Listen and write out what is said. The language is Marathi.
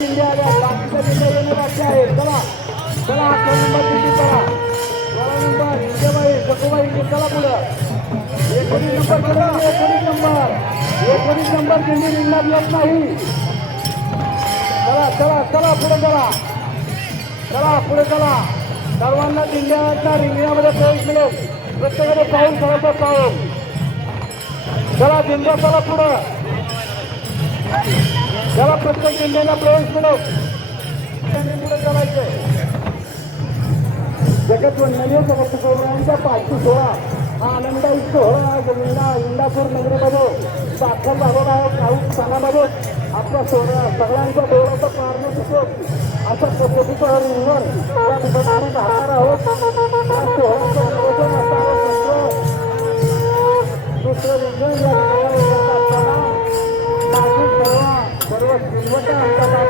इंडिया आल्या बाकीच्या दिंड्या येणं बाकी आहे. चला चला 11 नंबर दिंडी चला 12 नंबर इंडियाबाई जकोबाई चला पुढं 19 नंबर 19 नंबर दिंडी निघणार येत नाही. चला चला चला पुढे चला चला पुढे चला सर्वांना दिंड्याच्या रिंगणामध्ये प्रवेश मिळेल. प्रत्येकाने पाऊल करायचं पाऊल. चला दिंड्या चला पुढं चला प्रत्येक दिंड्याला प्रवेश मिळेल. पुढे चालायचंय. जगतवंदनीय जगतगुरूंचा 516 हा आनंदाई सोहळा इंदापूर नगरीमध्ये दाखल झालेला आहे. काही स्थानामध्ये आपल्या सगळ्यांच्या डोळ्याचा पारणं दिसत अशा पद्धतीचं रिंगण त्या ठिकाणी राहणार आहोत. सोहळ्याचं नियोजन असावं दुसरं रिंगण या सर्व श्रीमंत असताना